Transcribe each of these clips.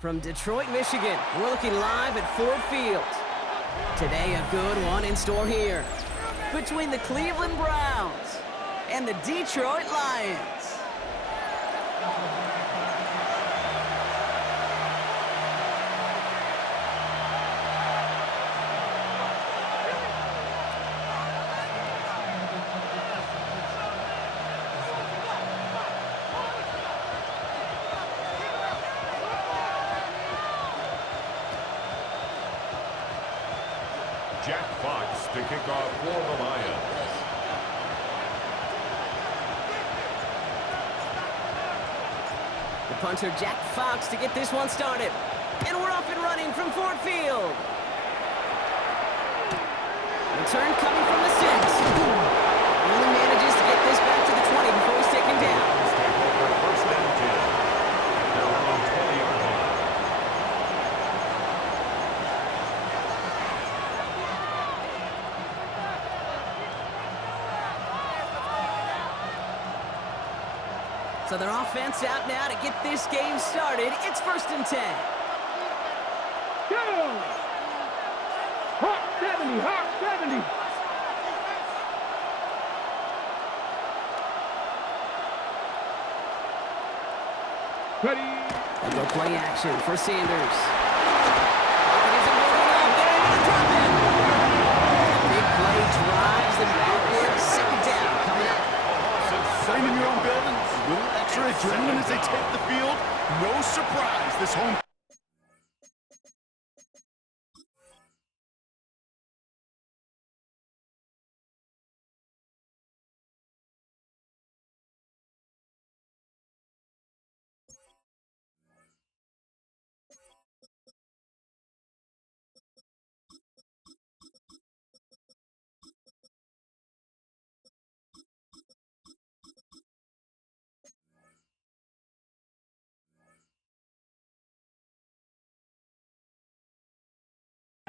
From Detroit, Michigan, we're looking live at Ford Field. Today, a good one in store here between the Cleveland Browns and the Detroit Lions. Jack Fox to kick off for the Lions. The punter, Jack Fox, to get this one started. And we're off and running from Ford Field. Return coming from the 6. Only manages to get this back to the 20 before he's taken down. Take over first and 10. At their own 20-yard line. So their offense out now to get this game started. It's first and 10. Go! Hawk 70, Hawk 70. Ready. And go play action for Sanders. Hawkins is moving up. They're going to drop it. The big play drives them backwards. Second down coming up. Playing in your own building, a little extra adrenaline as they take the field. No surprise, this home.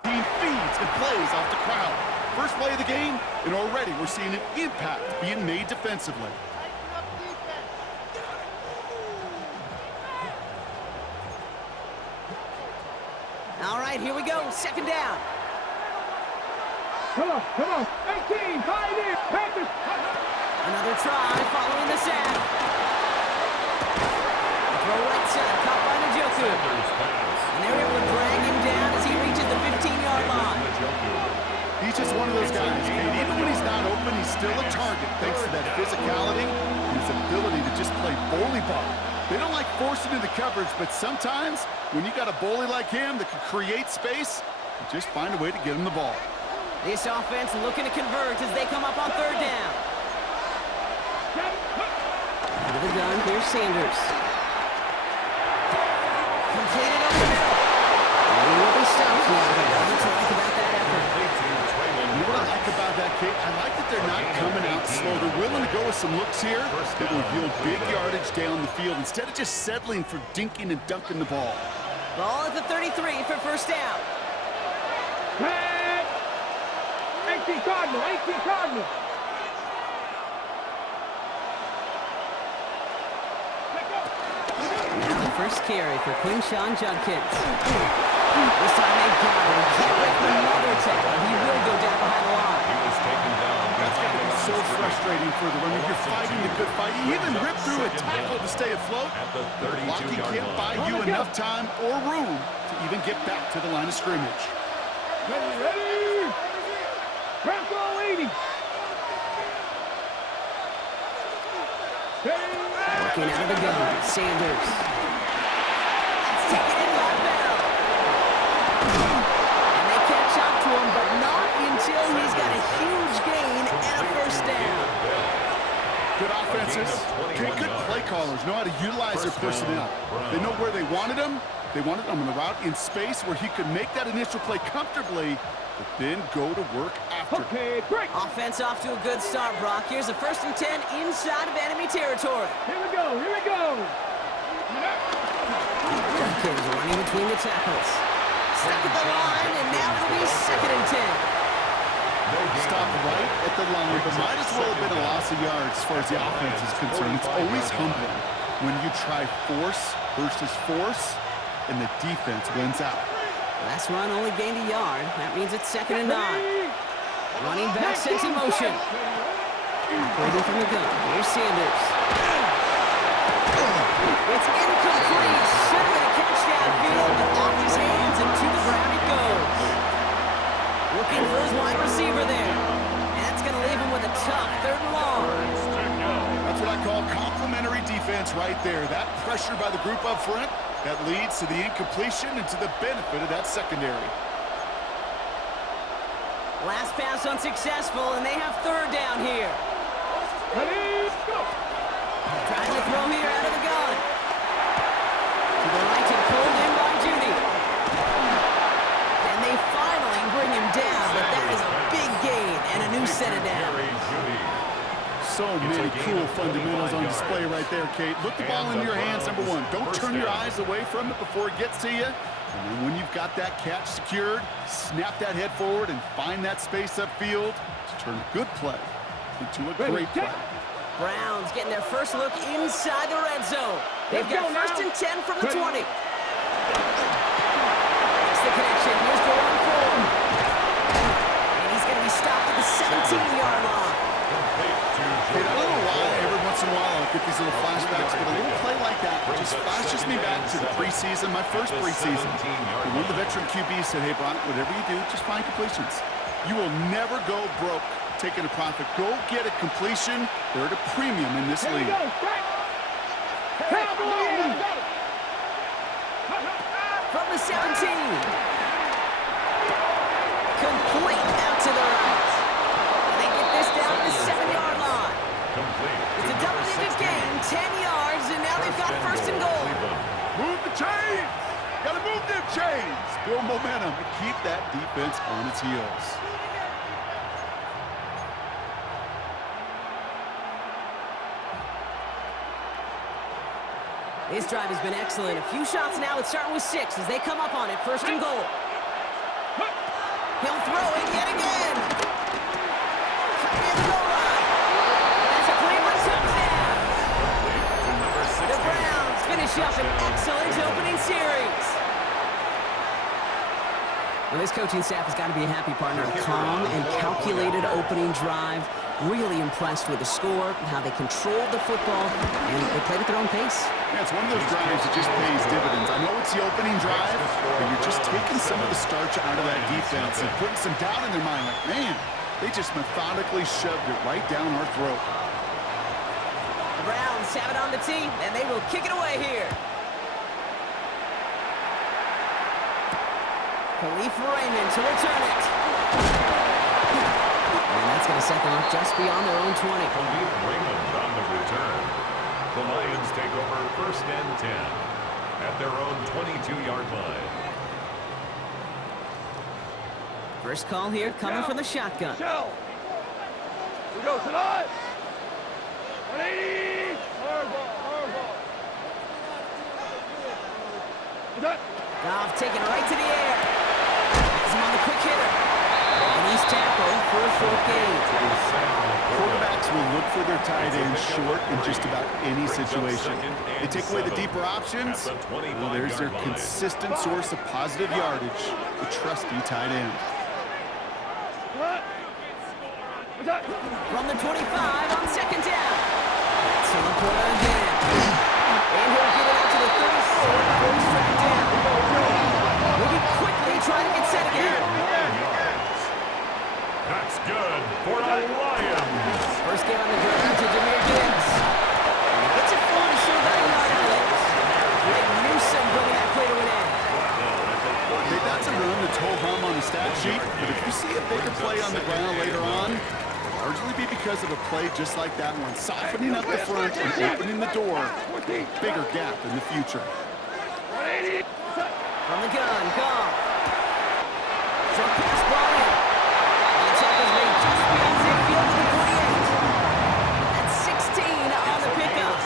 Team feeds and plays off the crowd. First play of the game, and already we're seeing an impact being made defensively. All right, here we go. Second down. Come on. 18, Pioneer, Panthers. Another try following the sack. Throw right side, caught by Njoku. And they're able to drag him down as he reaches the 15-yard line. He's just one of those guys, Kate. Even when he's not open, he's still a target thanks to that physicality and his ability to just play bully ball. They don't like forcing into coverage, but sometimes when you got a bully like him that can create space, you just find a way to get him the ball. This offense looking to convert as they come up on third down. Out of the gun, here's Sanders. Completed over the middle. And he will be stopped now. What's like about that effort? You know what I like about that, Kate? I like that they're not coming out slow. They're willing to go with some looks here that will yield big yardage down the field instead of just settling for dinking and dunking the ball. Ball at the 33 for first down. 18 Cardinal. Now the first carry for Quinshawn Judkins. This time they've got him. He can't break another tackle. He will go down behind the line. He was taken down. That's got to be so frustrating for the runner. You're fighting the good fight. You even rip through a tackle to stay afloat. At the The blocking 32-yard can't buy line. you enough time or room to even get back to the line of scrimmage. Ready. Bronco 80. Working out of the gun, Sanders. Taking in by Bell. And they catch up to him, but not until he's got a huge gain and a first down. Good offenses, good play callers know how to utilize their personnel. They know where they wanted him. They wanted him on the route in space where he could make that initial play comfortably, but then go to work after. Okay, break. Offense off to a good start, Brock. Here's a first and 10 inside of enemy territory. Here we go. Judkins running between the tackles. Stuck at the line, and now it'll be second and 10. Stop right at the line, but might as well have been a loss of yards as far as the offense is concerned. It's always humbling when you try force versus force, and the defense wins out. Last run only gained a yard. That means it's 2nd and 9. Running back sets in motion. Waiting from the gun. Here's Sanders. It's incomplete. Should have been a catch downfield, but off his hands and to the ground it goes. Looking for his wide receiver there. And that's going to leave him with a tough 3rd and long. That's what I call complimentary defense right there. That pressure by the group up front, that leads to the incompletion and to the benefit of that secondary. Last pass unsuccessful, and they have 3rd down here. Ready, go. Trying to throw here out of the gun. To the right and pulled in by Judy. And they finally bring him down, but that is a big gain and a new set of downs. So many cool fundamentals on display right there, Kate. Look the ball in your hands, number one. Don't turn your eyes away from it before it gets to you. And then when you've got that catch secured, snap that head forward and find that space upfield to turn a good play into a great play. Browns getting their first look inside the red zone. They've got 1st and 10 from the 20. That's the connection. Here's Jordan Ford. And he's going to be stopped at the 17-yard line. I don't know why every once in a while I'll get these little flashbacks, but a little play like that just flashes me back to the preseason, my first preseason. And one of the veteran QBs said, hey, Brian, whatever you do, just find completions. You will never go broke taking a profit. Go get a completion. They're at a premium in this league. From the 17. Complete out to the right. And they get this down to the 7-yard line. It's a double-digit gain, 10 yards, and now they've got 1st and goal. Move the chains. Got to move them chains. Build momentum and keep that defense on its heels. This drive has been excellent. A few shots now. It's starting with 6 as they come up on it. 1st and goal. He'll throw it yet again. Cut near the goal line. That's a Cleveland touchdown. The Browns finish up an excellent opening series. Well, this coaching staff has got to be a happy partner. A calm and calculated opening drive. Really impressed with the score, how they controlled the football, and they played at their own pace. Yeah, it's one of those drives that just pays dividends. I know it's the opening drive, but you're just taking some of the starch out of that defense and putting some doubt in their mind. Like, man, they just methodically shoved it right down our throat. The Browns have it on the tee, and they will kick it away here. Khalif Raymond to return it. And that's going to set them up just beyond their own 20. Khalif Raymond on the return. The Lions take over 1st and 10 at their own 22-yard line. First call here coming from the shotgun. Shell. We go tonight. 180. Hard ball. Goff taking it right to the air. Has him on the quick hitter. And he's tackled for a 4th gain. Quarterbacks will look for their tight end short in just about any situation. They take away the deeper options. Well, there's their consistent source of positive yardage, the trusty tight end. From the 25 on 2nd down. That's Laporta again. And he'll get it out to the 34 before he's tracked down. Moving quickly, trying to get set again. That's good for the Lions. First game on the ground to Jahmyr Gibbs. And he gets it forward, so 9-yard out. Greg Newsome bringing that play to an end. Okay, that's a run that's ho-hum on the stat sheet, but if you see a bigger play on the ground later on, largely be because of a play just like that one, softening up the front and opening the door, bigger gap in the future. From the gun, Goff. Short pass ball in. And the tackle's made just beyond midfield to the 48. That's 16 on the pickup.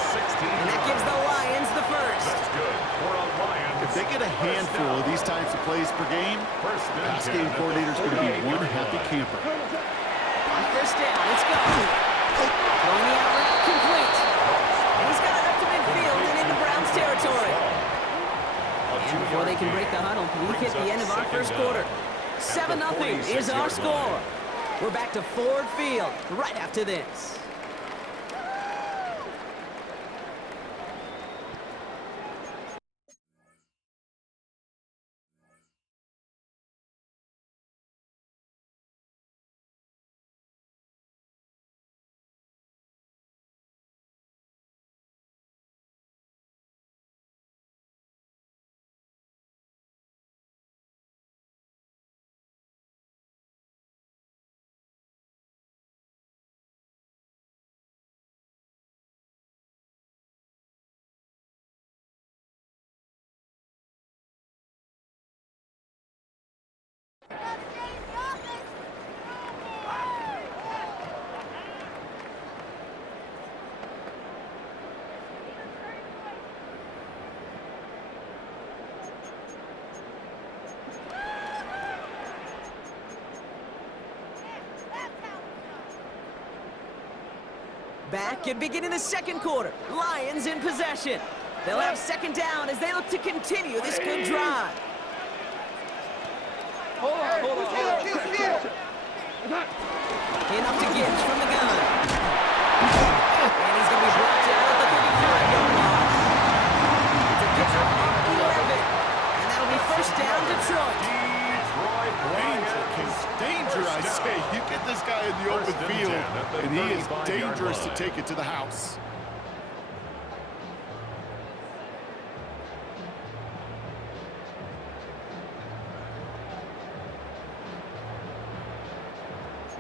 And that gives the Lions the first. That's good for a Lions. If they get a handful of these types of plays per game, the pass game coordinator's going to be one happy camper. On 1st down, let's go. Throwing the out route complete. And he's got it up to midfield and into Browns territory. 22 And before they can break the huddle, we've hit the end of our first quarter. 7-0 is our score. We're back to Ford Field right after this. Back and beginning the second quarter. Lions in possession. They'll have second down as they look to continue this good drive. Hold on. Enough to Gibbs from the gun. And he's going to be brought down at the 35-yard line. It's a pickup of 11. And that'll be first down Detroit. Danger, I say. You get this guy in the open field, and he is dangerous to take it to the house.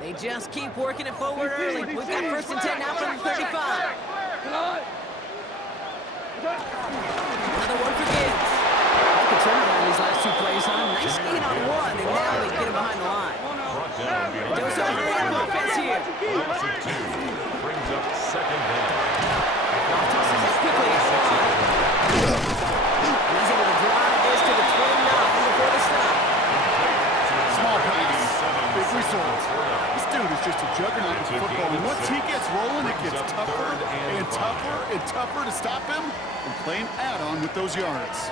They just keep working it forward early. We've got first and 10 now from the 35. Another one for Gibbs. They can turn around these last two plays, huh? Nice gain on one, and now they get him behind the line. Goes over the offense here. Loss of 2 brings up second down. Tosses it quickly at the line. And he's able to drive this to the 29 before the stop. Small pass, big result. This dude is just a juggernaut of football. And once he gets rolling, it gets tougher and tougher and tougher to stop him from playing add-on with those yards.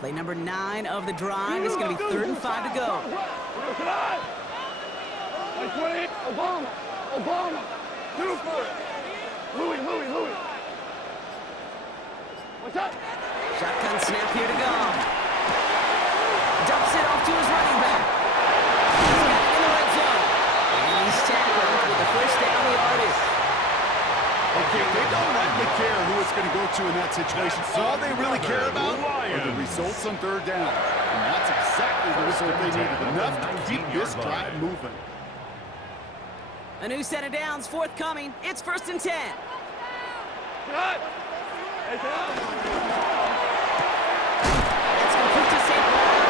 Play number 9 of the drive. It's going to be 3rd and 5 to go. Obama. Louis. What's up? Shotgun snap here to go. Dumps it off to his running back. He's got it in the red zone. And he's tackled with the first down yardage. Okay, they don't really care who it's going to go to in that situation. All they really care about are the results on 3rd down. And that's exactly the result they needed. Enough to keep this drive moving. A new set of downs forthcoming. It's first and 10. Cut! Hey, down! That's complete to St. Brown.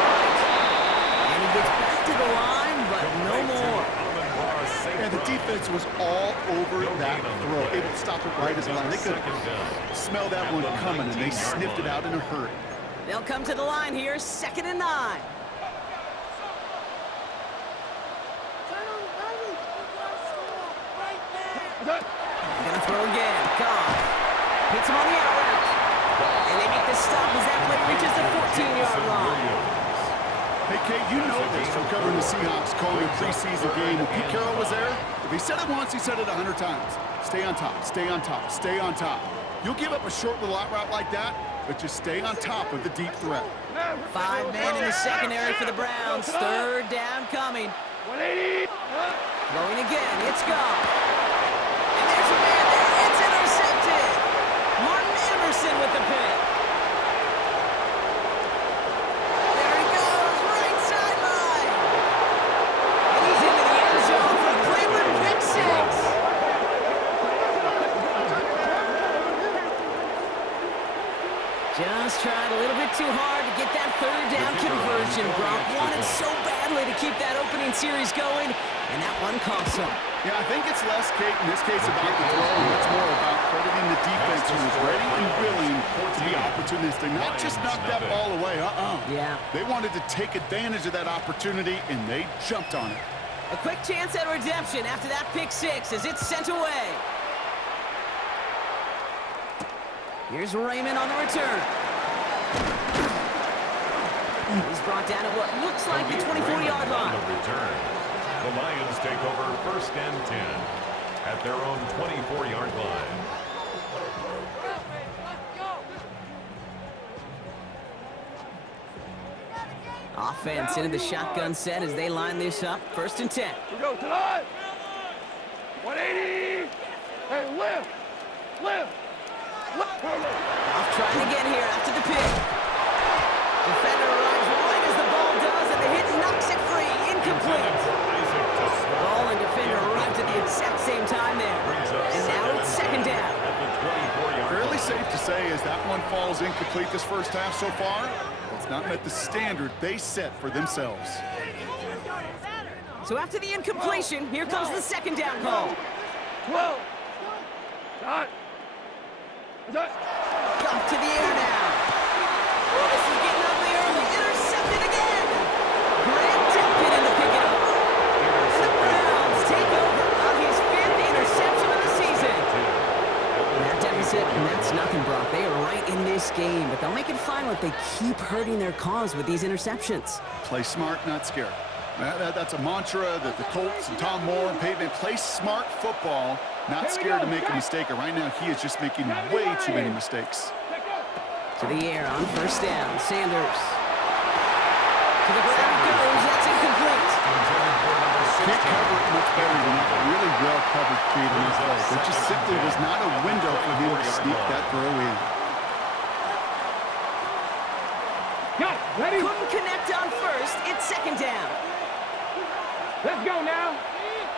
And he gets back to the line, but no more. And the defense was all over that throw. Able to stop it right as well. They could smell that one coming, and they sniffed it out in a hurry. They'll come to the line here, 2nd and 9. Gonna throw again. Goff hits him on the out route. And they make the stop as that play reaches the 14-yard line. Hey, Kate, you know this from covering the Seahawks, calling a preseason game. When Pete Carroll was there, if he said it once, he said it 100 times. Stay on top, stay on top, stay on top. You'll give up a short little out route like that, but just stay on top of the deep threat. 5 men in the secondary for the Browns. 3rd down coming. 180! Throwing again. It's Goff. And there's a man there. It's intercepted. Martin Emerson with the pick. There he goes. Right sideline. And he's into the end zone for Cleveland pick 6. Just tried a little bit too hard to get that 3rd down conversion. Gronk wanted so badly to to keep that opening series going, and that one costs them. Yeah, I think it's less, Kate, in this case about the throw, and it's more about crediting the defense who was ready and willing to be opportunistic, not just knock that ball away. Yeah. They wanted to take advantage of that opportunity, and they jumped on it. A quick chance at redemption after that pick six as it's sent away. Here's Raymond on the return. He's brought down at what looks like the 24-yard line. The Lions take over 1st and 10 at their own 24-yard line. Offense into the shotgun set as they line this up. 1st and 10. We go tonight. 180. Hey, lift. Off trying to get here after the pick. Defender arrives right as the ball does, and the hit knocks it free. Incomplete. Ball and defender arrived at the exact same time there. And now it's 2nd down. Fairly safe to say as that one falls incomplete this first half so far, it's not met the standard they set for themselves. So after the incompletion, here comes the 2nd down call. 12. Shot. Off to the air now. Oh, this is getting ugly early. Intercepted again. Grant Delpit in to pick it up. The Browns take over on his 5th interception of the season. That deficit, and that's nothing, Brock. They are right in this game, but they'll make it final if they keep hurting their cause with these interceptions. Play smart, not scared. That's a mantra that the Colts and Tom Moore and Peyton play smart football, not scared to make a mistake. And right now, he is just making way too many mistakes. To the air on 1st down. Sanders. To the ground it goes. That's incomplete. Can't cover it much better than that. Really well covered, Kate, in this play. There just simply was not a window for him to sneak that throw in. Ready? Couldn't connect on 1st. It's 2nd down. Let's go now.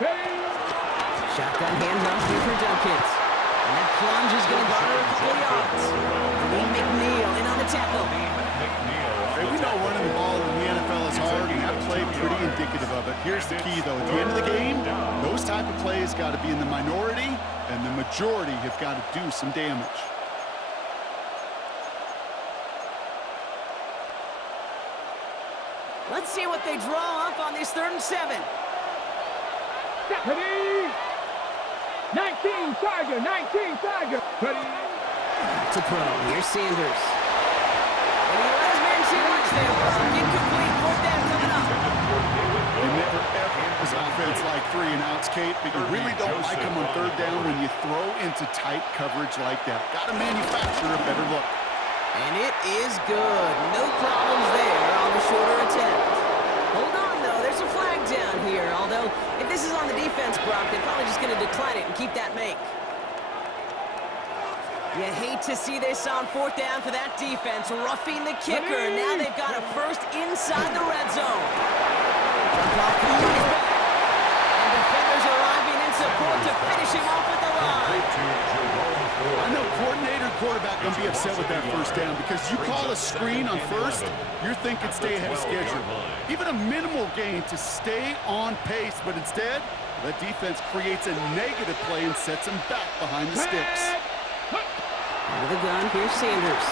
Ready? Shotgun handoff here for Dunkins. And that plunge is going to garner a couple of yards. Lee McNeil in on the tackle. Hey, we know running the ball in the NFL is hard, and that play pretty indicative of it. Here's the key, though. At the end of the game, those type of plays got to be in the minority, and the majority have got to do some damage. Let's see what they draw up on this 3rd and 7. Ready? 19 Tiger. Ready? To throw. Here's Sanders. And he let his man too much there. Incomplete. 4th down coming up. You never ever this offense like 3 and outs, Kate, but you really don't like them on 3rd down when you throw into tight coverage like that. Got to manufacture a better look. And it is good. No problems there on the shorter attempt. Hold on, though. There's a flag down here. Although, if this is on the defense, Brock, they're probably just going to decline it and keep that make. You hate to see this on 4th down for that defense. Roughing the kicker. Now they've got a 1st inside the red zone. Jump off to the back. And defenders arriving in support to finish him off at the line. I know coordinator and quarterback going to be upset with that 1st down because you call a screen on 1st, you're thinking stay ahead of schedule. Even a minimal gain to stay on pace, but instead, that defense creates a negative play and sets them back behind the sticks. Out of the gun, here's Sanders.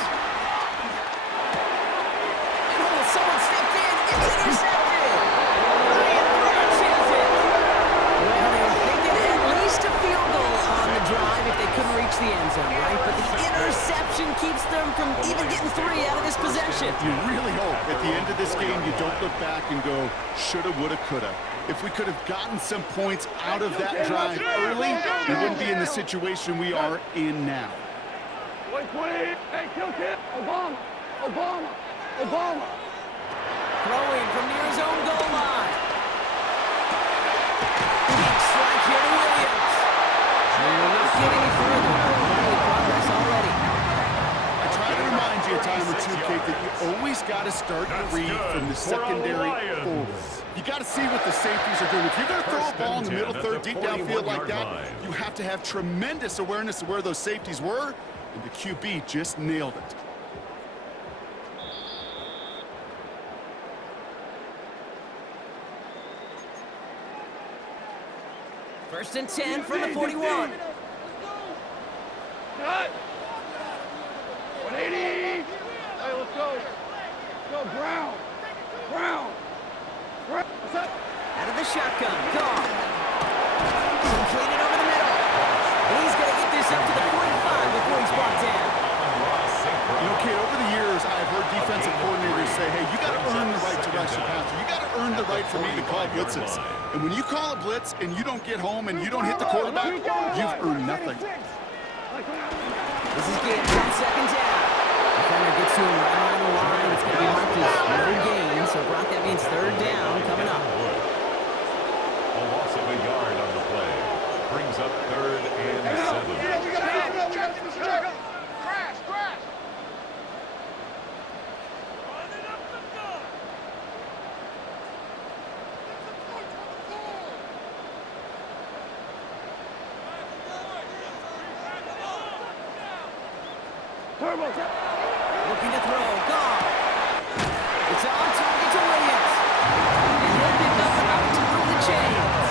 And someone stepped in. It's intercepted. Ryan Branch has it. Well, they were thinking at least a field goal on the drive if they couldn't reach the end zone, right? But the interception keeps them from even getting 3 out of this possession. You really hope at the end of this game you don't look back and go, shoulda, woulda, coulda. If we could have gotten some points out of that drive early, we wouldn't be in the situation we are in now. 120. Hey, kill him. Obama. Throwing from near his own goal line. Big strike here to Williams. And we're not getting any further. Early progress already. I try to remind you a time or two, Kate, that you always got to start your read from the secondary forward. You got to see what the safeties are doing. If you're going to throw a ball in the middle third, deep downfield like that, you have to have tremendous awareness of where those safeties were, and the QB just nailed it. First and 10 from the 41. Cut. 180. Hey, let's go. Let's go, Brown. Brown. Brown. What's up? Out of the shotgun. Gone. Completed over the middle. And he's going to get this up to the 45 before he's brought down. You know, kid, over the years, I've heard defensive coordinators say, hey, you got to earn the right to rush the passer. You got to earn the right for me to call blitzes. And when you call a blitz and you don't get home and you don't hit the quarterback, you've earned nothing. This is Gibbs on second down. Defender gets to him right on the line. It's going to be marked as no gain, so Brock, that means third down coming up. A loss of a yard on the play. Brings up 3rd and 7. Crash, crash. Turbo. Looking to throw. Gone. It's on target to Williams. And he'll pick up enough to move the chains.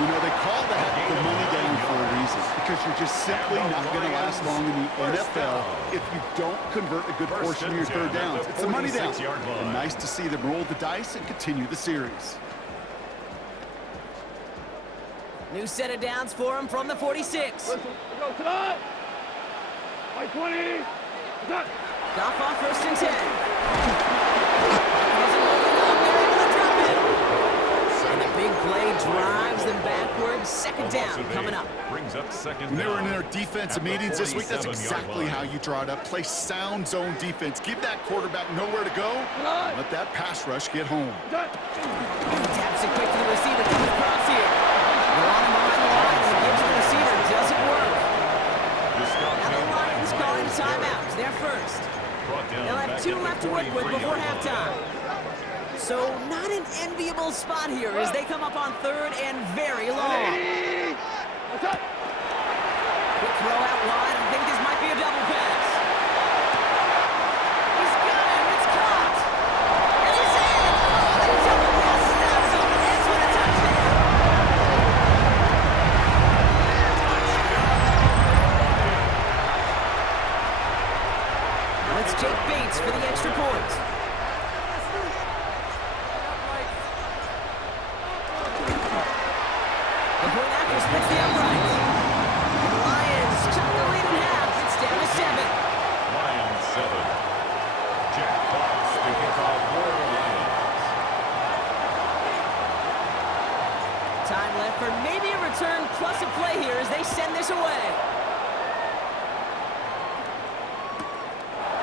You know, they call that the money game for a reason, because you're just simply not going to last long in the NFL if you don't convert a good portion of your third downs. It's a money down. And nice to see them roll the dice and continue the series. New set of downs for him from the 46. Listen, we go tonight. By 20. Done. Goff on first and 10. Wasn't holding up. They're able to drop it. And the big play drives them backwards. Second down coming up. Brings up second When they were down. in their defensive meetings this week, that's exactly how you draw it up. Play sound zone defense. Give that quarterback nowhere to go. And let that pass rush get home. Done. He taps it quick to the receiver coming across here. They're on him behind the line. And gives the receiver. Doesn't work. Now the Lions calling timeout. They're first. They'll have 2 left to work with before halftime. So not an enviable spot here as they come up on 3rd and very long. What's up? Quick throw out wide. I think this might be a double pass. He's got him. It's caught. And he's in. Oh, the double pass stops him. Ends with a touchdown. Now it's Jake Bates for the extra point. The point after splits the uprights. And the Lions cut the lead in half. It's down to 7. Lions 7. Jack Fox to kick off for the Lions. Time left for maybe a return plus a play here as they send this away.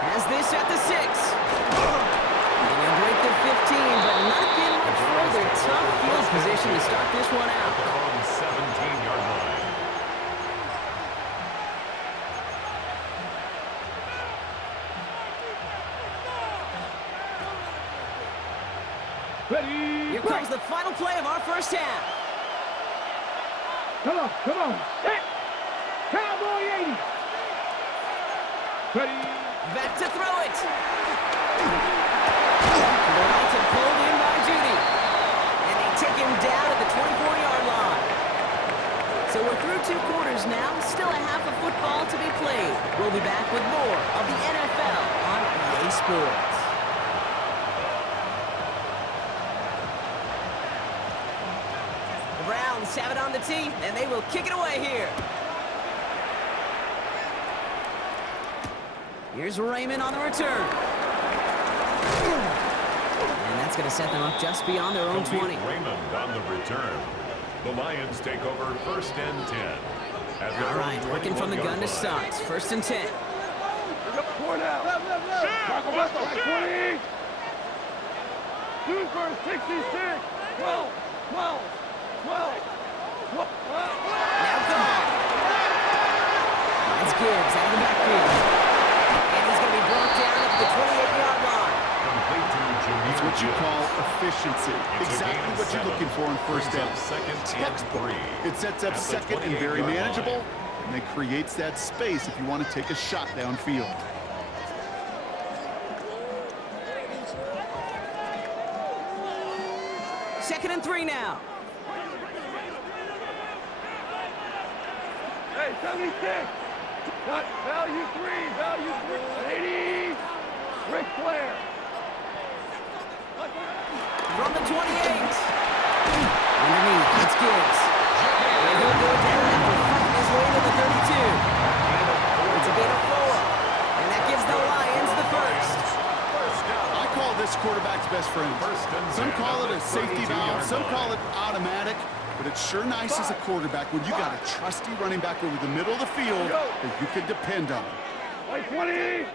Has this at the 6. And they'll break the 15, but not getting much further. Tough field position to start this one out. Their own 17-yard line. Ready. Here comes the final play of our first half. Come on, come on. Set. Cowboy 80. Ready. Back to throw it. The Lions are pulled in by Judy. And they take him down at the 24-yard line. So we're through 2 quarters now. Still a half of football to be played. We'll be back with more of the NFL on EA Sports. The Browns have it on the tee, and they will kick it away here. Here's Raymond on the return. And that's going to set them up just beyond their own 20. Raymond on the return. The Lions take over 1st and 10. At their All right, own working from the gun to 21-yard start. 1st and 10. Four now. Left. Marco West by 20. 2 for 66. 12. Now gone. Finds Gibbs out of the backfield. And he's going to be brought down at the 28-yard line. Complete to Jameer It's what you Gibbs. call efficiency. It's a Exactly gain of what you're 7. looking for in first Brings up down. second and Textbook. 3. It sets up At the second and very 28-yard manageable, line. and it creates that space if you want to take a shot downfield. Second and 3 now. Hey, 76. Got value 3. 80. Ric Flair. From the 28. Underneath, it's Gibbs. And he'll go down after fighting his way to the 32. It's a gain of 4. And that gives the Lions the first. I call this quarterback's best friend. Some call it a safety valve, some call it automatic, but it's sure nice as a quarterback when you got a trusty running back over the middle of the field that you can depend on. Like 20.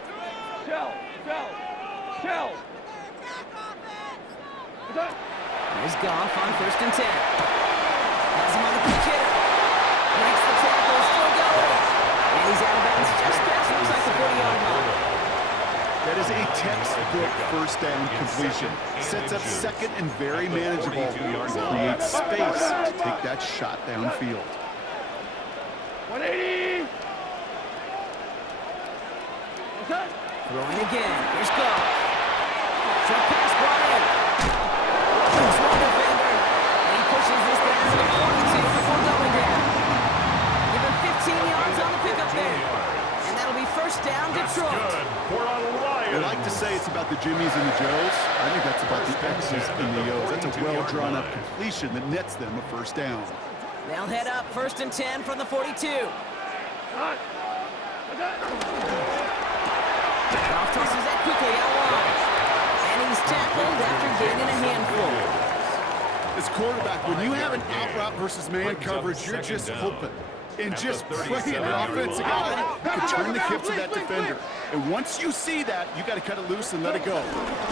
Shell. Here's Goff on 1st and 10. Has him on the pitch hitter. Makes the tackle, still going. And he's out of bounds just past, looks like the 40-yard line. That is a textbook first down completion. Sets up second and very manageable. Creates space to take that shot downfield. 180. Throwing again. Here's Goff. Short pass brought in. Shoots one defender. And he pushes this down to the 42 before going down. Give him 15 yards on the pickup there. And that'll be first down, Detroit. We like to say it's about the Jimmies and the Joes. I think that's about the X's and the O's. That's a well-drawn-up completion that nets them a first down. They'll head up 1st and 10 from the 42. Goff tosses that quickly out wide. And he's tackled after gaining a handful. As quarterback, when you have an out route versus man coverage, you're just hoping and just praying your offensive guy can turn the hips of that defender. And once you see that, you got to cut it loose and let it go,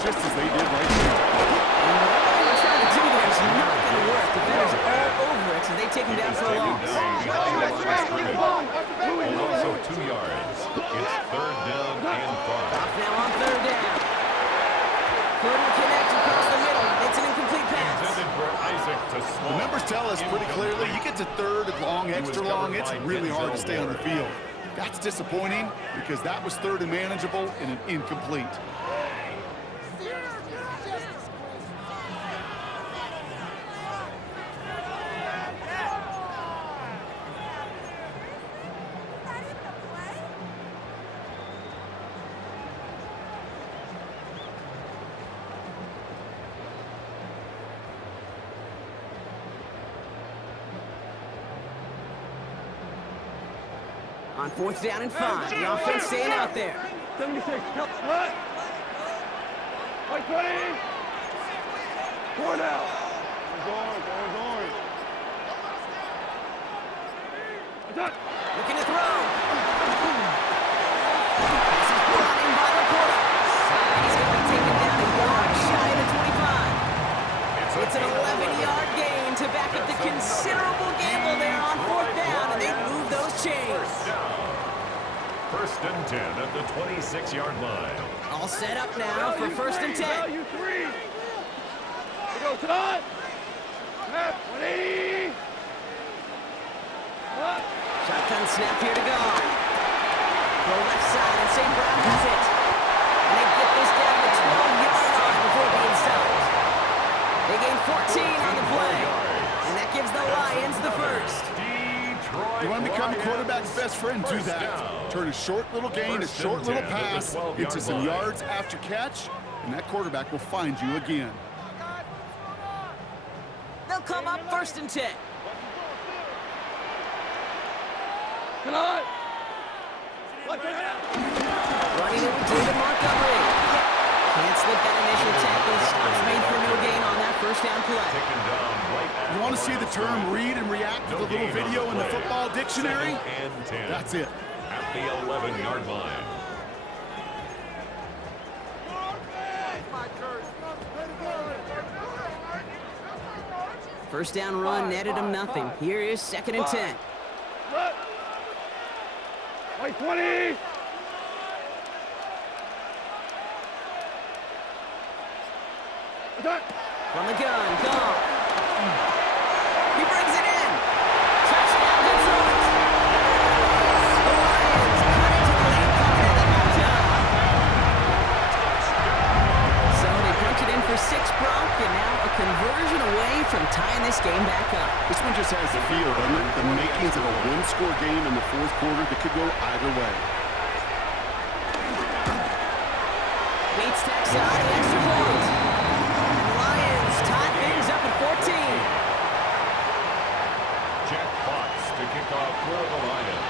just as they did right there. And whatever they're trying to do there is not going to work. Defenders are all over it, so they take him down for a loss. Also 2 yards. It's 3rd down and 5. Off now on 3rd down. Couldn't connect across the middle. It's an incomplete pass. The numbers tell us pretty clearly, you get to 3rd and long, extra long, it's really hard to stay on the field. That's disappointing because that was 3rd and manageable and an incomplete. On 4th down and 5, the offense staying out there. 76. Help. What? Like 20. 4 now. Looking to throw. This is brought in by Laporta. And he's going to be taken down a yard shy of the 25. It's an 11-yard gain to back up the considerable gamble there on 4th down, and they move those chains. 1st and 10 at the 26-yard line. All set up now for 1st and 10. Value 3. We go Todd. 180. Shotgun snap here to go. Go left side, and St. Brown has it. And they get this down to the 12-yard line before being stopped. They gain 14 on the play. And that gives the Lions the first. You want to become a quarterback's best friend, do that. Turn a short little gain, a short little pass into some yards after catch, and that quarterback will find you again. They'll come up 1st and 10. Tonight. Running it with David Montgomery. Can't slip that initial tackle. Stops made for no gain on that 1st down play. You want to see the term read and react with a little video in the football dictionary? That's it. At the 11-yard line. First down run netted him nothing. Here is 2nd and 10. Like 20. From the gun, Goff. He brings it in. Touchdown, Detroit. The Lions cut into the lead coming in at halftime. So they punch it in for 6, Bronk, and now a conversion away from tying this game back up. This one just has the feel, doesn't it? The makings of a one-score game in the fourth quarter that could go either way. Beats Texas on the extra point. And the Lions tie things up at 14. Jack Fox to kick off for the Lions.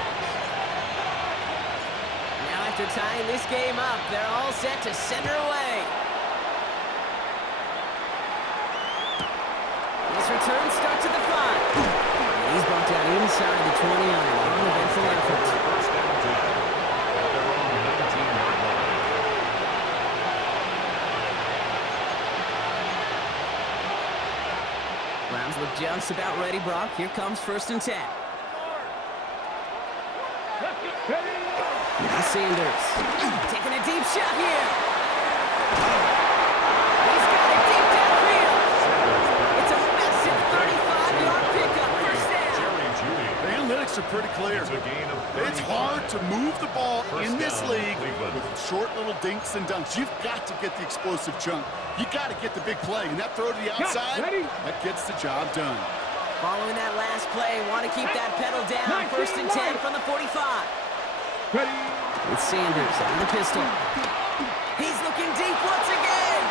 Now after tying this game up, they're all set to send her away. This return starts at the 5. And he's brought down inside the 20 on an uneventful effort. First down 10 at their own 19-yard line. Browns look just about ready, Brock. Here comes 1st and 10. Now Sanders taking a deep shot here. He's got it deep downfield. It's a massive 35-yard pickup. First down. The analytics are pretty clear. It's hard to move the ball in this league with short little dinks and dunks. You've got to get the explosive chunk. You got to get the big play. And that throw to the outside, that gets the job done. Following that last play, want to keep that pedal down. 1st and 10 from the 45. With Sanders on the pistol. He's looking deep once again.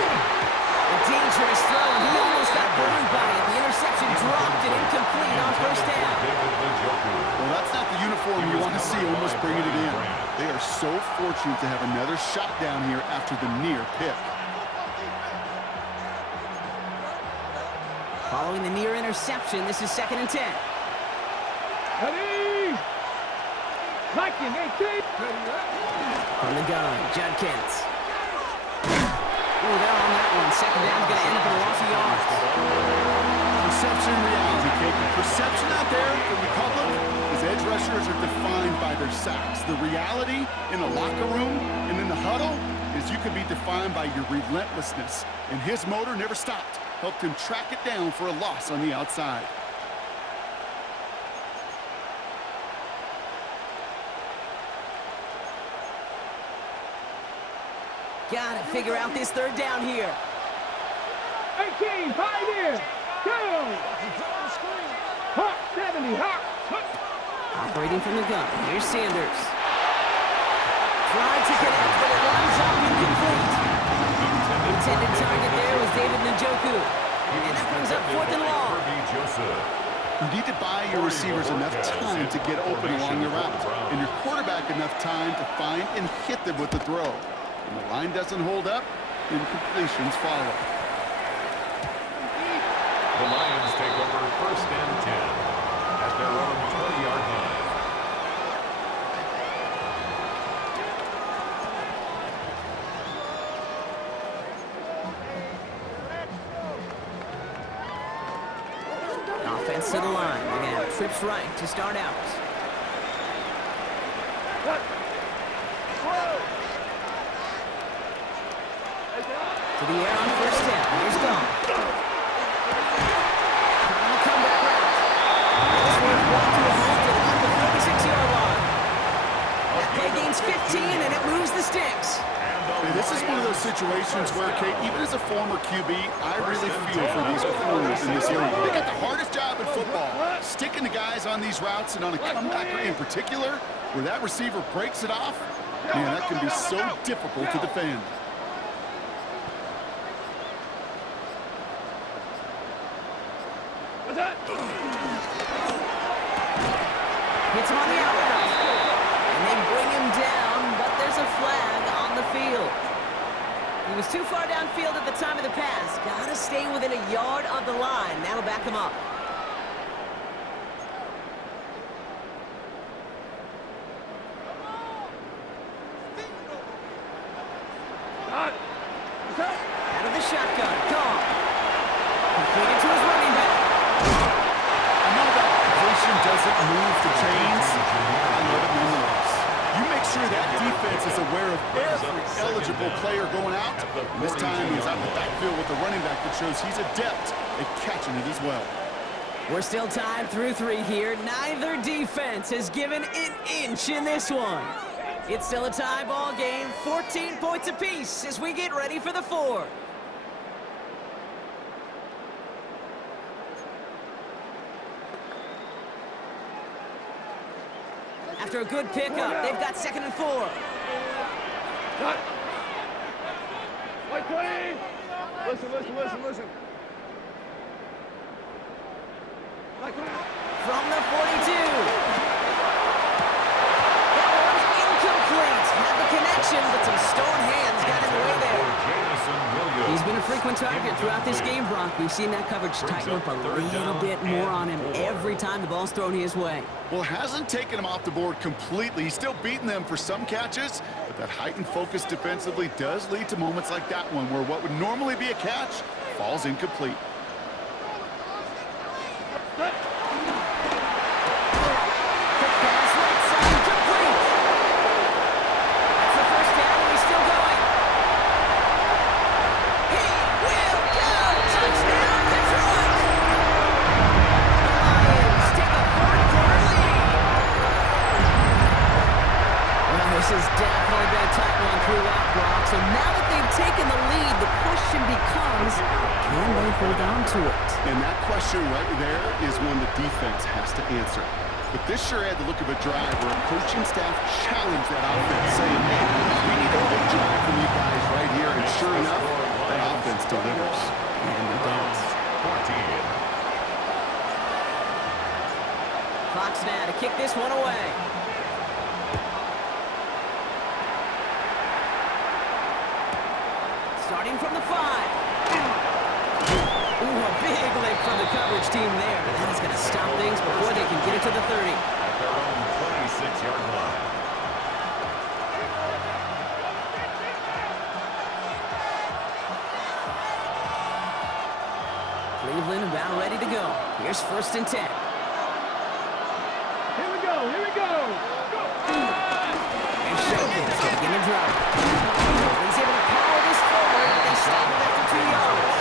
A dangerous throw, and he almost got burned by it. The interception dropped and incomplete on 1st down. Well, that's not the uniform you want to see almost bringing it in. They are so fortunate to have another shot down here after the near pick. Following the near interception, this is 2nd and 10. Ready! Liking 18. From the gun, Judkins. Oh, they're on that one. 2nd down's going to end up in a loss of yards. Perception and reality, Kate. The perception out there from the public is edge rushers are defined by their sacks. The reality in the locker room and in the huddle is you can be defined by your relentlessness. And his motor never stopped. Helped him track it down for a loss on the outside. Got to figure out this 3rd down here. 18, 5 in. Go! Hawk 70, Hawk. Operating from the gun. Here's Sanders. Tried to connect, but it lines up incomplete. Intended target there was David Njoku. And that brings up 4th and long. You need to buy your receivers enough time to get open along the route, and your quarterback enough time to find and hit them with the throw. When the line doesn't hold up, incompletions follow. The Lions take over 1st and 10 at their own 20-yard line. Offense to the line. They have trips right to start out. To the air on 1st down. Here's Gone. Comeback route. This one's brought to a halt at about the 36-yard line. That play gains 15, and it moves the sticks. And this is one of those situations where, Kate, even as a former QB, I really feel for these corners in this area. They got the hardest job in football, sticking the guys on these routes and on a comebacker in particular, where that receiver breaks it off. Man, that can be so difficult to defend. Hits him on the out route. And they bring him down, but there's a flag on the field. He was too far downfield at the time of the pass. Got to stay within a yard of the line. That'll back him up. Out of the shotgun. Gone. Completed to his running back. I know that completion doesn't move the chains. I love it nonetheless. You make sure that defense is aware of every eligible player going out. And this time he's out in the backfield with the running back that shows he's adept at catching it as well. We're still tied through 3 here. Neither defense has given an inch in this one. It's still a tie ball game, 14 points apiece as we get ready for the 4th. After a good pickup, they've got 2nd and 4. Cut. Wait, clean. Listen. From the 42. That one's incomplete. Had the connection, but some stone hands got in the way there. He's been a frequent target throughout this game, Brock. We've seen that coverage tighten up a little bit more on him every time the ball's thrown his way. Well, hasn't taken him off the board completely. He's still beating them for some catches, but that heightened focus defensively does lead to moments like that one where what would normally be a catch falls incomplete. This has definitely been a tight one throughout, Brock. So now that they've taken the lead, the question becomes, can they hold on to it? And that question right there is one the defense has to answer. But this sure had the look of a drive where a coaching staff challenged that offense, saying, hey, we need a big drive from you guys right here. And sure enough, that offense delivers. And it does. 14. Fox now to kick this one away. Starting from the 5. Ooh, a big lick from the coverage team there. That is going to stop things before they can get it to the 30. At their own 26-yard line. Cleveland about ready to go. Here's 1st and 10. Here we go. And Showkins going to get a drive. He's able to power this forward, but they stop him after 2 yards.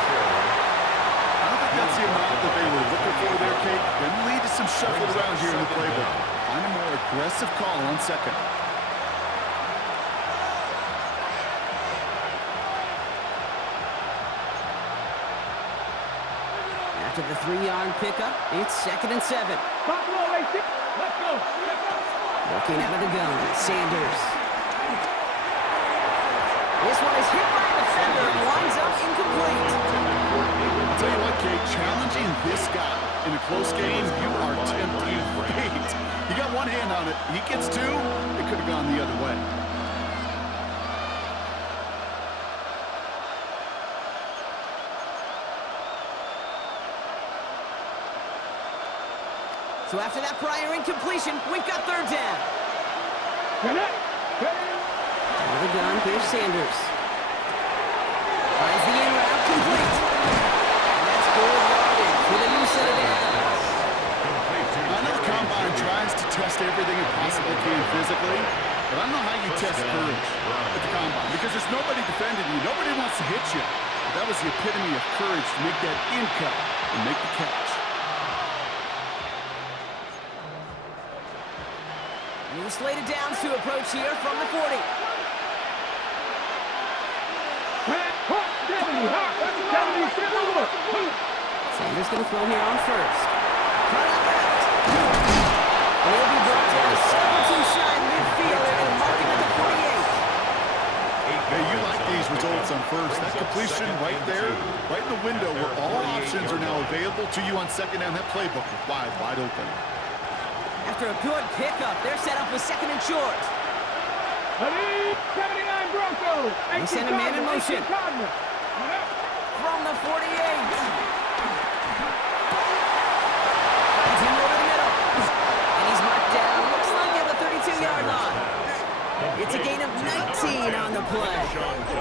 I don't think that's the amount that they were looking for there, Kate. Can lead to some shuffle around here in the playbook. Find a more aggressive call on 2nd. After the 3-yard pickup, it's 2nd and 7. Let's go. Working out of the gun, Sanders. This one is hit by a defender and winds up incomplete. I'll tell you what, Kate, challenging this guy in a close game, you are tempting fate. You got one hand on it. He gets 2, it could have gone the other way. So after that prior incompletion, we've got 3rd down. Out of the gun, here's Sanders. Finds the in route complete. And that's good yardage with a new set of downs. I know the combine tries to test everything it possibly can physically, but I don't know how you test courage at the combine because there's nobody defending you. Nobody wants to hit you. But that was the epitome of courage to make that in cut and make the catch. New slate of downs to approach here from the 40. Sanders going to throw here on 1st. Cut out left. And he'll be brought down a 7-2 shine midfielder and marking at the 48. Hey, you like these results on 1st. That completion right there, right in the window where all options are now available to you on 2nd down. That playbook is wide open. After a good pickup, they're set up with 2nd and short. 79 Broncos. They send a man in motion. From the 48. Finds him over the middle. And he's marked down, looks like at the 32-yard line. It's a gain of 19 on the play.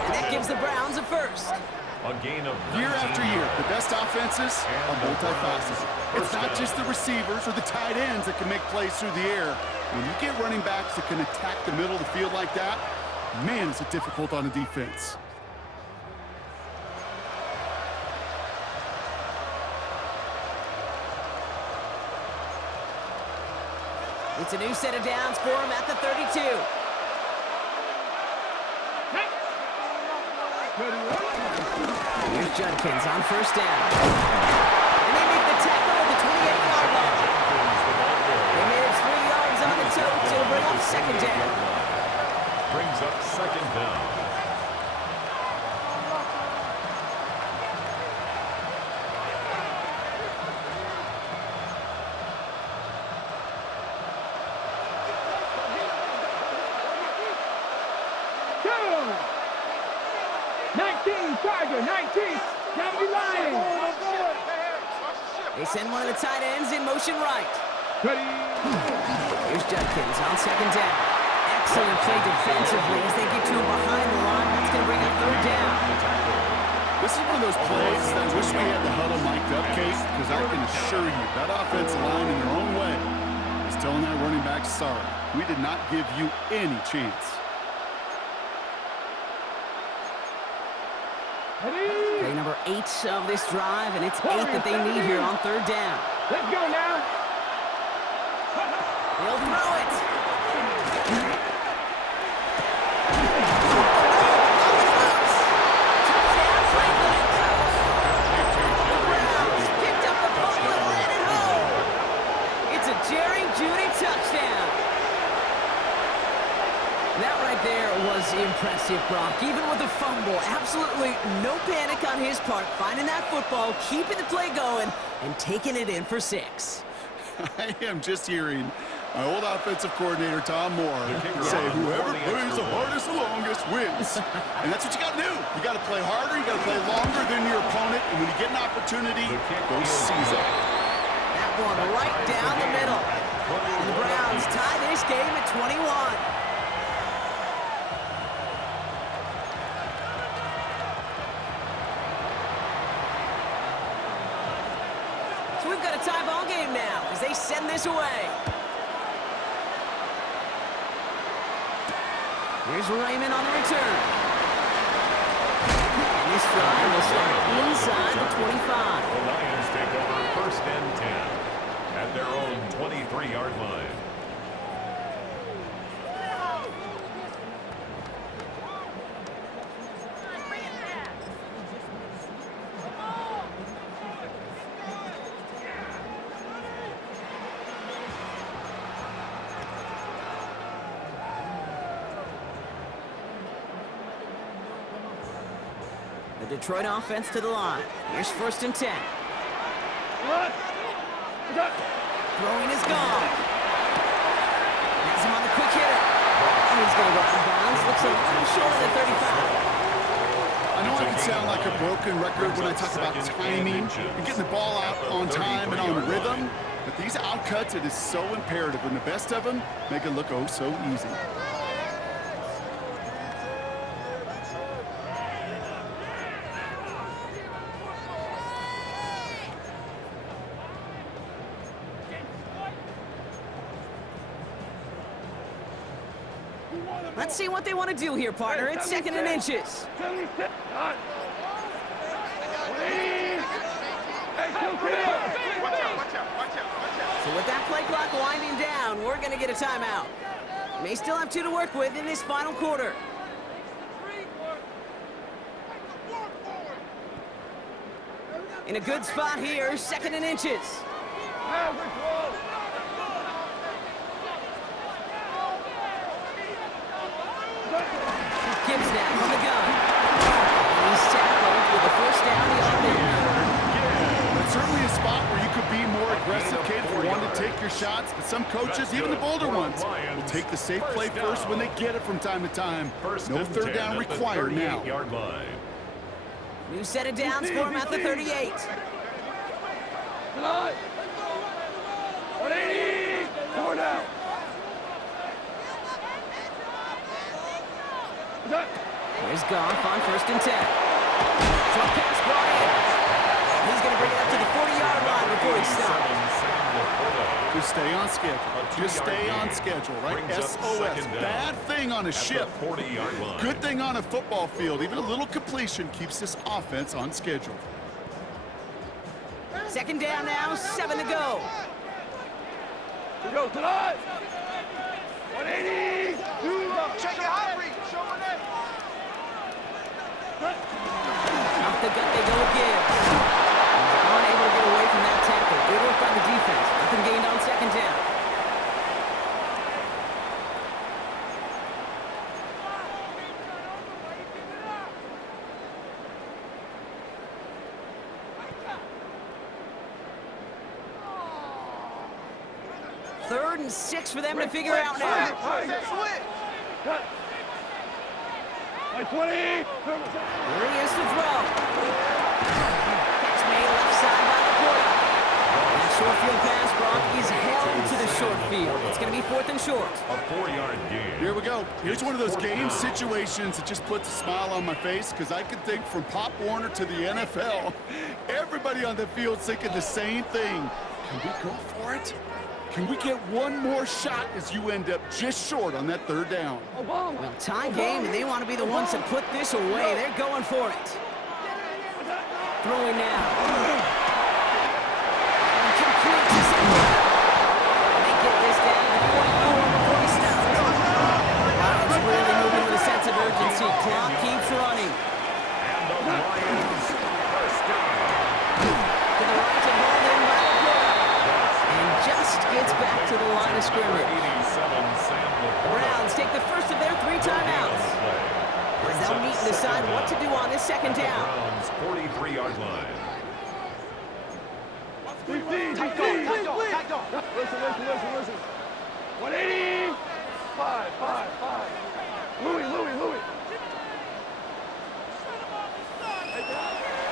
And that gives the Browns a 1st. A gain of Year after year, the best offenses are multifaceted. It's not just the receivers or the tight ends that can make plays through the air. When you get running backs that can attack the middle of the field like that, man, is it difficult on a defense. It's a new set of downs for him at the 32. Here's Judkins on 1st down. And they make the tackle at the 28-yard line. They made it 3 yards on the toe to bring second down. Brings up second down. Tiger, 19, down the line. They send one of the tight ends in motion right. Ready. Here's Judkins on second down. Excellent play defensively as they get to him behind the line. That's going to bring up third down. This is one of those plays that I wish we had the huddle mic'd up, Kate, because I can assure you that offensive line in their own way is telling that running back, sorry, we did not give you any chance. Play number 8 of this drive, and it's 8 that they need here on third down. Let's go now. They'll throw it. The Browns picked up the fumble and ran it home. It's a Jerry Jeudy touchdown. That right there was impressive, Brock. Even with the fumble, absolutely no panic on his part, finding that football, keeping the play going, and taking it in for 6. I am just hearing my old offensive coordinator, Tom Moore, say whoever plays the hardest the longest wins. And that's what you got to do. You got to play harder, you got to play longer than your opponent, and when you get an opportunity, go seize it. That one right down the middle. And the Browns tie this game at 21. So we've got a tie ball game now as they send this away. Here's Raymond on the return. And this drive will start inside the 25. The Lions take over first and 10 at their own 23-yard line. The Detroit offense to the line. Here's first and 10. Throwing is gone. Has him on the quick hitter. And he's going to go out of bounds. Looks a little short of the 35. I know I can sound like a broken record when I talk about timing and getting the ball out on time and on rhythm, but these outcuts, it is so imperative, and the best of them make it look oh so easy. Let's see what they want to do here, partner. It's second and inches. So with that play clock winding down, we're going to get a timeout. May still have 2 to work with in this final quarter. In a good spot here, second and inches. Gibbs now from the gun. And he's tackled with the first down yardage. That's certainly a spot where you could be more aggressive, Kate, if you wanted to take your shots, but some coaches, even the bolder ones, will take the safe play first when they get it from time to time. No third down required now. New set of downs for him at the 38. Tonight. 180. 4 down. Here's Goff on first and 10. Short pass brought in. He's going to bring it up to the 40-yard line before he stops. Just stay on schedule. Just stay on schedule, right? SOS. Bad thing on a ship. Good thing on a football field. Even a little completion keeps this offense on schedule. Second down now, 7 to go. Here goes tonight. 180. Check it out. Off the gut they go again. Unable to get away from that tackle. Good work by the defense. Nothing gained on second down. 3rd and 6 for them to figure out now. Cut. By 20. Here he is to throw. Catch made left side by the quarter. That short field pass, Brock, is held to the short field. It's going to be 4th and short. A 4-yard gain. Here we go. Here's one of those game situations that just puts a smile on my face because I can think from Pop Warner to the NFL. Everybody on the field's thinking the same thing. Can we go for it? Can we get one more shot as you end up just short on that 3rd down? Well, tie game, and they want to be the ones to put this away. They're going for it. Throwing now. Complete to center. And they get this down to 44 before he stops. Lions really moving with a sense of urgency. Clock keeps running. And the Lions first down. To the right and hold in by the quarter. And just gets back to the line of scrimmage. 87, Sam The LaPorta. Browns take the first of their 3 timeouts. As they'll meet and decide what to do on this 2nd down. Browns 43-yard line. Listen. 180. 5. Louis.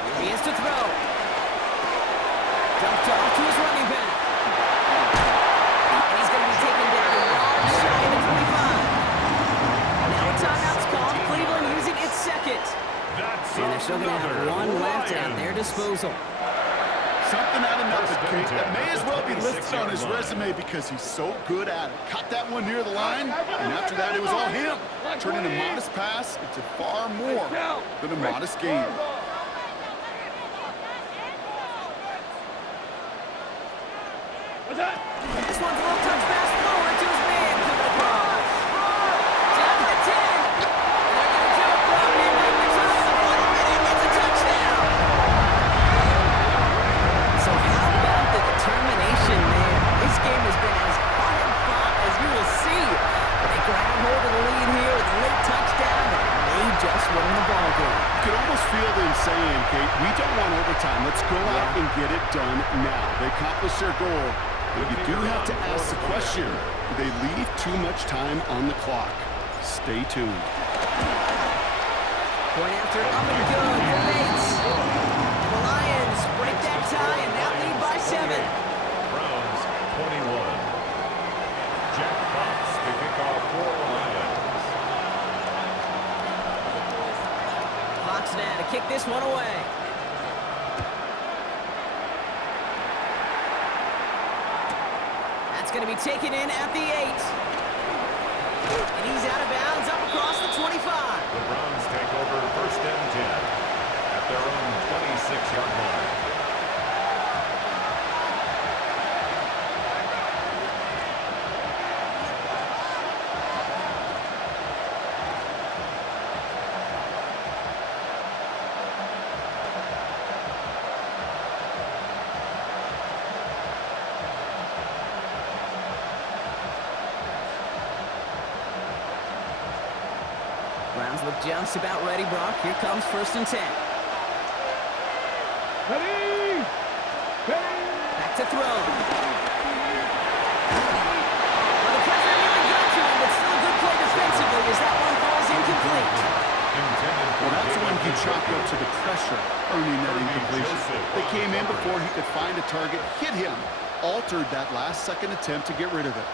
Here he is to throw. Dumped off to his running back. And he's going to be taken down a yard shy of the 25. Now a timeout's called. Cleveland using its 2nd. And they're still going to have 1 left at their disposal. Something out of nothing, Kate. That may as well be listed on his resume because he's so good at it. Caught that one near the line, and after that, it was all him. Turning a modest pass into far more than a modest gain. What's that? This one's a little touch pass forward to his man coming across. Down to the 10. And they're going to do it from him. They return the final minute. It's a touchdown. So how about the determination there? This game has been as hard fought as you will see. But they grab hold of the lead here with a late touchdown that may just win the ball game. You can almost feel them saying, Kate, we don't want overtime. Let's go out and get it done now. They accomplished their goal. But you do have to ask the question, do they leave too much time on the clock? Stay tuned. Point after up and good for Bates. And the Lions break that tie and now lead by 7. Browns 21. Jack Fox to kick off for the Lions. Fox now to kick this one away. That's going to be taken in at the 8. And he's out of bounds up across the 25. The Browns take over 1st and 10 at their own 26-yard line. Browns look just about ready, Brock. Here comes 1st and 10. Ready. Back to throw. Well, the pressure nearly got to him, but still a good play defensively as that one falls incomplete. Well, that's when he chalked up to the pressure, earning that incompletion. They came in before he could find a target, hit him, altered that last-second attempt to get rid of it.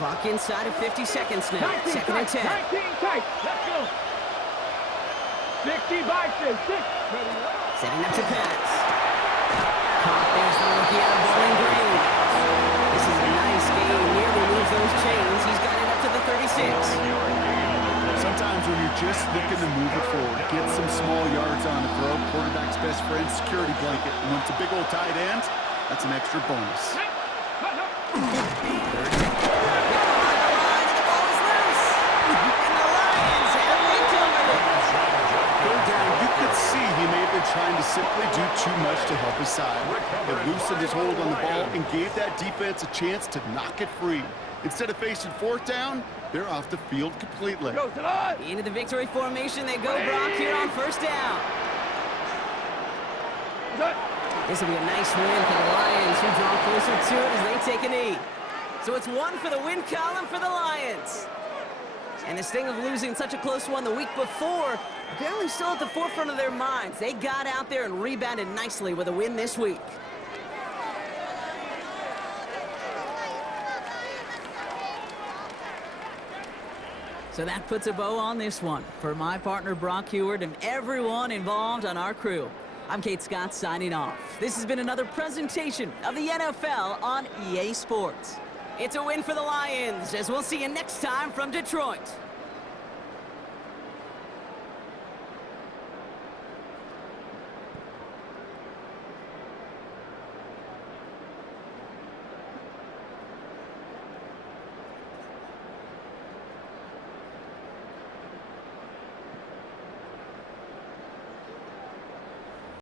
Clock inside of 50 seconds now. 2nd and 10. 19 tight. Let's go. 60 by 6. Setting up to pass. Caught. There's the rookie out of Bowling Green. This is a nice game. Nearly moves those chains. He's got it up to the 36. Sometimes when you're just looking to move it forward, get some small yards on the throw, quarterback's best friend, security blanket. And when it's a big old tight end, that's an extra bonus. Trying to simply do too much to help his side. He loosened his hold on the ball and gave that defense a chance to knock it free. Instead of facing fourth down, they're off the field completely. Go tonight. Into the victory formation they go, Brock, here on first down. This will be a nice win for the Lions, who draw closer to it as they take a knee. So it's one for the win column for the Lions. And the sting of losing such a close one the week before, apparently still at the forefront of their minds. They got out there and rebounded nicely with a win this week. So that puts a bow on this one. For my partner Brock Heward and everyone involved on our crew, I'm Kate Scott signing off. This has been another presentation of the NFL on EA Sports. It's a win for the Lions, as we'll see you next time from Detroit.